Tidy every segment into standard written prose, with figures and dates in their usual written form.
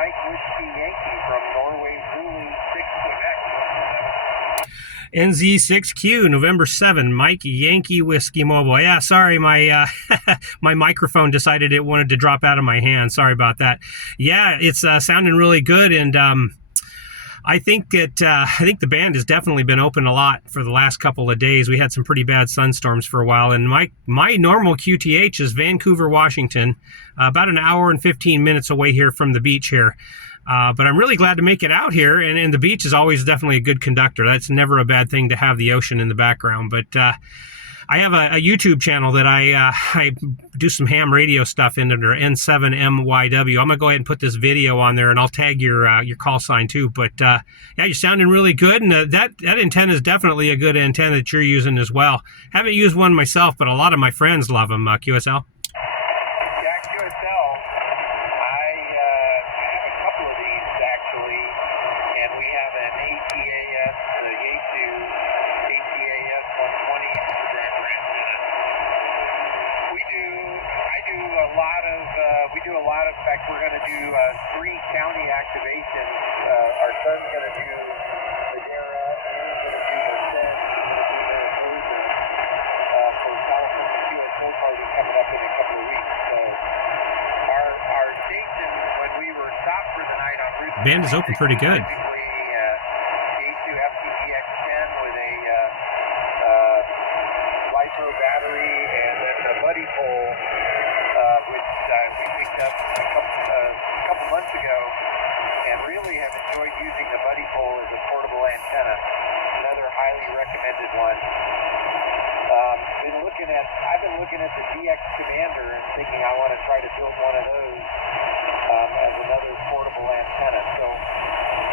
Mike Whiskey Yankee from Norway Zulu 6 Quebec. NZ6Q, November 7, Mike Yankee Whiskey Mobile. Yeah, sorry, my my microphone decided it wanted to drop out of my hand. Sorry about that. Yeah, it's sounding really good, and I think the band has definitely been open a lot for the last couple of days. We had some pretty bad sunstorms for a while, and my normal QTH is Vancouver, Washington, about an hour and 15 minutes away here from the beach here. But I'm really glad to make it out here, and the beach is always definitely a good conductor. That's never a bad thing to have the ocean in the background. But I have a YouTube channel that I do some ham radio stuff in under N7MYW. I'm gonna go ahead and put this video on there, and I'll tag your call sign too. But yeah, you're sounding really good, and that antenna is definitely a good antenna that you're using as well. Haven't used one myself, but a lot of my friends love them. QSL. In fact, we're going to do 3 county activations. Our son's going to do Madera, and he's going to do the Sen, for California QSO party coming up in a couple of weeks. So our station, when we were stopped for the night on Route, the band is open pretty good. Xiegu FTDX10 with a LiPo battery, and then the buddy pole, which we picked up a couple months ago, and really have enjoyed using the buddy pole as a portable antenna. Another highly recommended one. I've been looking at the DX Commander and thinking I want to try to build one of those as another portable antenna. So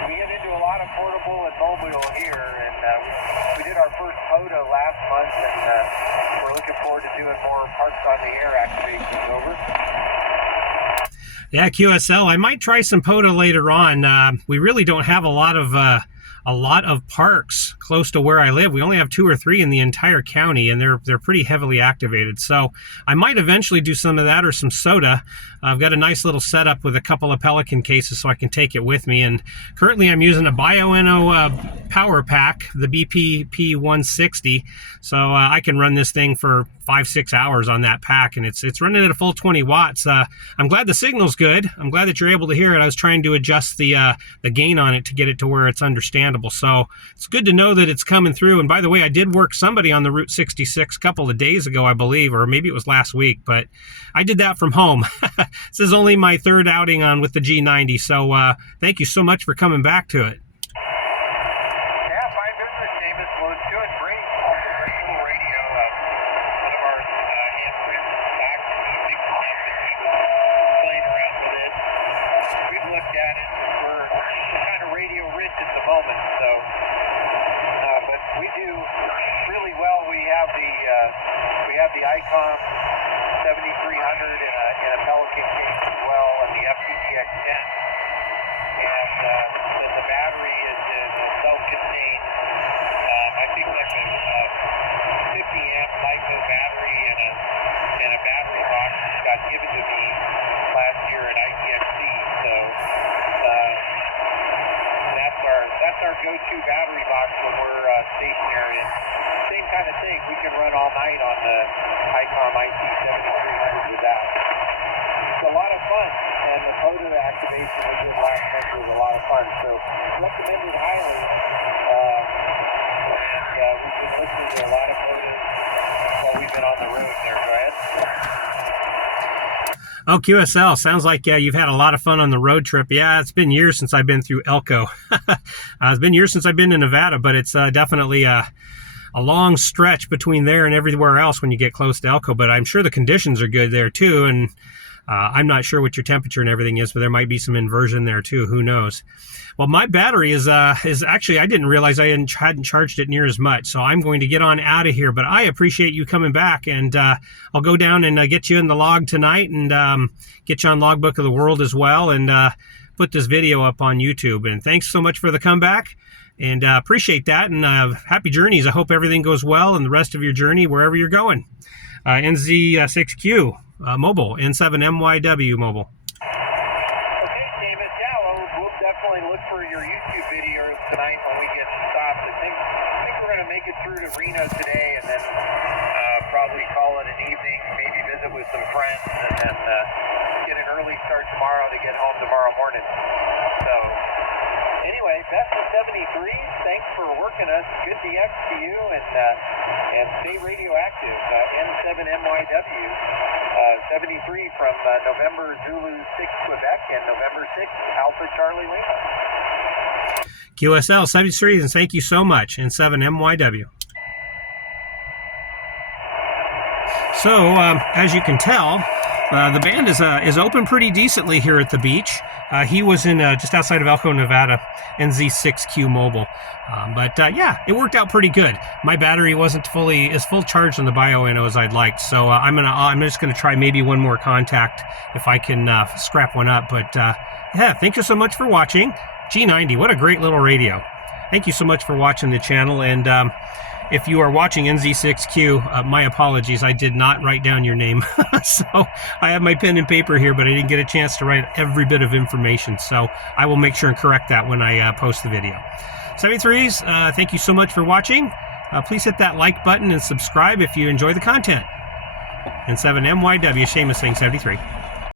we get into a lot of portable and mobile here, and we did our first POTA last month, and we're looking forward to doing more Parks on the Air activations. Over. Yeah, QSL. I might try some POTA later on. We really don't have a lot of parks close to where I live. We only have 2 or 3 in the entire county, and they're pretty heavily activated. So I might eventually do some of that or some SOTA. I've got a nice little setup with a couple of Pelican cases so I can take it with me. And currently I'm using a Bioenno power pack, the BPP160. So I can run this thing for 5-6 hours on that pack, and it's running at a full 20 watts. I'm glad the signal's good. I'm glad that you're able to hear it. I was trying to adjust the gain on it to get it to where it's understandable. So it's good to know that it's coming through. And by the way, I did work somebody on the Route 66 a couple of days ago, I believe, or maybe it was last week, but I did that from home. This is only my 3rd outing on with the G90. So thank you so much for coming back to it. Yeah, my business name is well, it's doing great. Commercial radio, one of our hand-printed stocks, we picked it up, and he was playing around with it. We've looked at it. We're kind of radio rich at the moment, so but we do really well. We have the ICOM 7300 in a Pelican case as well, and the FTDX10, and then the battery is a self-contained. I think like a 50 amp LiPo battery and a battery box that got given to me last year at ITXC. So that's our go-to battery box when we're stationary. And same kind of thing, we can run all night on the ICOM IC7300 with that. It's a lot of fun, and the POTA activation we did last month was a lot of fun. So recommended highly. And we've been listening to a lot of POTAs while we've been on the road there. Go ahead. Oh, QSL, sounds like you've had a lot of fun on the road trip. Yeah, it's been years since I've been through Elko. It's been years since I've been to Nevada, but it's definitely a long stretch between there and everywhere else when you get close to Elko. But I'm sure the conditions are good there too, and I'm not sure what your temperature and everything is, but there might be some inversion there too. Who knows? Well, my battery is actually, I didn't realize I hadn't charged it near as much, so I'm going to get on out of here. But I appreciate you coming back, and I'll go down and get you in the log tonight, and get you on Logbook of the World as well, and put this video up on YouTube. And thanks so much for the comeback, and appreciate that, and happy journeys. I hope everything goes well in the rest of your journey wherever you're going. NZ6Q mobile, N7MYW mobile. Okay, David. Yeah, casino today, and then probably call it an evening, maybe visit with some friends, and then get an early start tomorrow to get home tomorrow morning. So anyway, that's the 73. Thanks for working us. Good DX to you, and stay radioactive. N7MYW 73 from November Zulu 6 Quebec and November 6 Alpha Charlie Lima. QSL 73, and thank you so much. N7MYW. So, as you can tell, the band is open pretty decently here at the beach. He was in just outside of Elko, Nevada, NZ6Q Mobile. Yeah, it worked out pretty good. My battery wasn't as full charged on the Bio-NO as I'd liked, so I'm just gonna try maybe one more contact if I can scrap one up. But yeah, thank you so much for watching. G90, what a great little radio. Thank you so much for watching the channel, and if you are watching NZ6Q, my apologies, I did not write down your name. So I have my pen and paper here, but I didn't get a chance to write every bit of information, so I will make sure and correct that when I post the video. 73s, thank you so much for watching. Please hit that like button and subscribe if you enjoy the content. And 7MYW, Seamus saying 73.